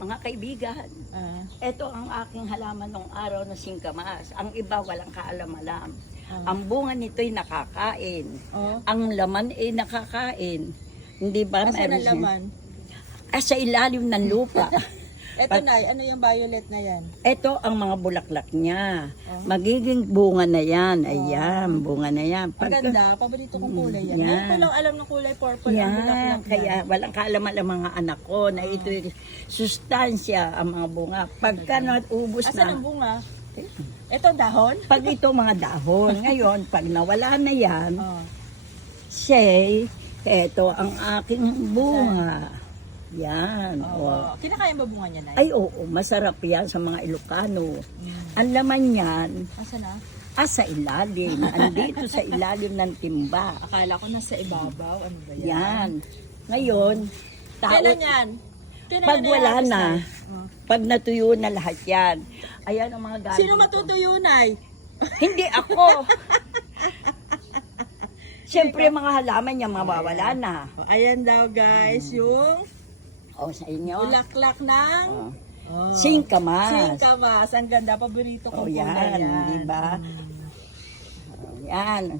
Mga kaibigan, ito ang aking halaman nung araw na singkamas. Ang iba walang kaalam-alam. Ang bunga nito'y nakakain. Ang laman ay nakakain. Hindi ba? Asan ang laman? Sa ilalim ng lupa. Ito na, ano yung violet na yan? Ito ang mga bulaklak niya. Magiging bunga na yan. Ayan, bunga na yan. Ang ganda, paborito kong kulay yan. Ngayon ko lang alam ng kulay purple ang bulaklak kaya walang kaalaman ang mga anak ko na ito sustansya ang mga bunga. Pagka naubos Asan na, ang bunga? Ito dahon? pag ito mga dahon, ngayon, pag nawala na yan, say, eto ang aking bunga. Yan. Kinakain ba bunga niya, Nay? Ay, oo, masarap yan sa mga Ilocano. Ang laman yan, Asan na? sa ilalim. Andito sa ilalim ng timba. Akala ko nasa ibabaw. Ano ba yan? Yan. Ngayon, Kailan yan? Kailan pag yan wala naiapis, na, Nay? pag natuyo na lahat yan, ayan ang mga gamit. Sino matutuyo, Nay? Hindi ako. Siyempre, mga halaman niya mawawala na. Ayan daw, guys, yung Sa inyo. bulaklak ng Singkamas. singkamas. Ang ganda, paborito ko kulay Yan, yan. di ba? Yan.